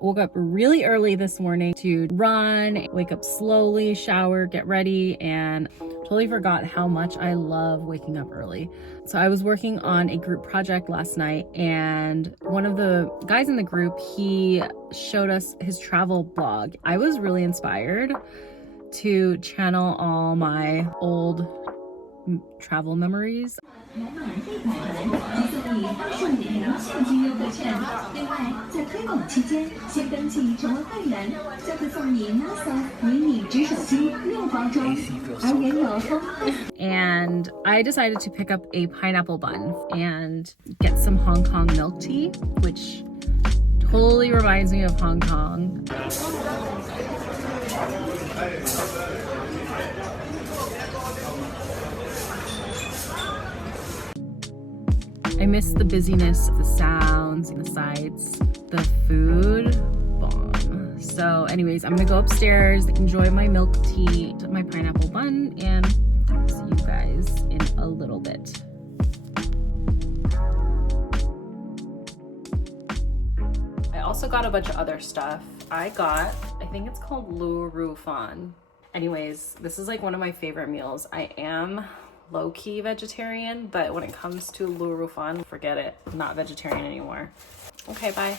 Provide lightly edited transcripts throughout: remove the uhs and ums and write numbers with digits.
woke up really early this morning to run, wake up slowly, shower, get ready, and totally forgot how much I love waking up early. So I was working on a group project last night, and one of the guys in the group, he showed us his travel blog. I was really inspired to channel all my old travel memories. And I decided to pick up a pineapple bun and get some Hong Kong milk tea, which totally reminds me of Hong Kong. I miss the busyness, the sounds, the sights, the food, bomb. So anyways, I'm gonna go upstairs, enjoy my milk tea, my pineapple bun, and see you guys in a little bit. I also got a bunch of other stuff. I think it's called Lu Ru Fan. Anyways, this is like one of my favorite meals. I am low-key vegetarian, but when it comes to Lu Ru Fan, forget it. I'm not vegetarian anymore. Okay, bye.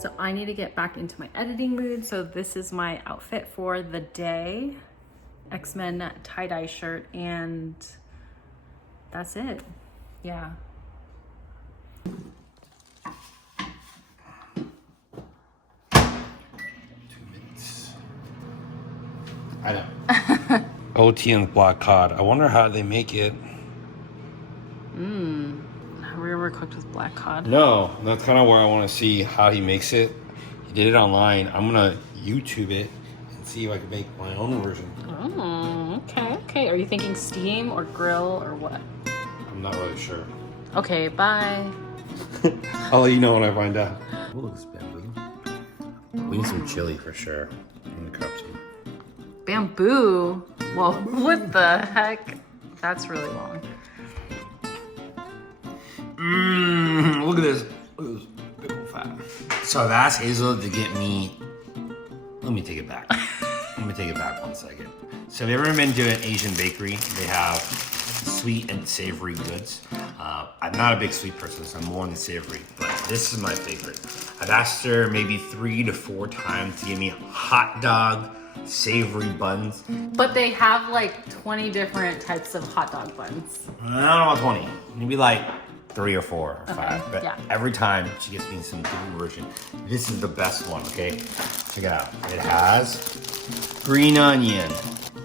So I need to get back into my editing mood. So this is my outfit for the day. X-Men tie-dye shirt, and that's it. Yeah. 2 minutes. I know. OT and black cod. I wonder how they make it. Have we ever cooked with black cod? No, that's kind of where I want to see how he makes it. He did it online. I'm gonna YouTube it and see if I can make my own version. Oh, okay. Are you thinking steam or grill or what? I'm not really sure. Okay, bye. I'll let you know when I find out. What looks bamboo? We need some chili for sure. I'm gonna cut some. Bamboo? Well, what the heck? That's really long. Look at this. Look at this big old fat. So that's Hazel to get me. Let me take it back. Let me take it back 1 second. So have you ever been to an Asian bakery? They have sweet and savory goods. I'm not a big sweet person, so I'm more on the savory, but this is my favorite. I've asked her maybe 3 to 4 times to give me a hot dog, savory buns. But they have like 20 different types of hot dog buns. I don't know about 20, maybe like 3 or 4 or 5, but yeah. every time she gets me some different version. This is the best one, okay? Check it out. It has green onion.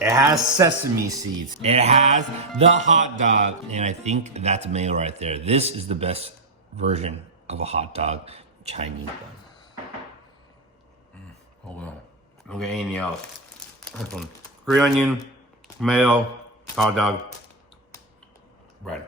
It has sesame seeds. It has the hot dog. And I think that's a meal right there. This is the best version of a hot dog Chinese bun. Hold on. Don't get anything else. Green onion, tomato, hot dog, bread.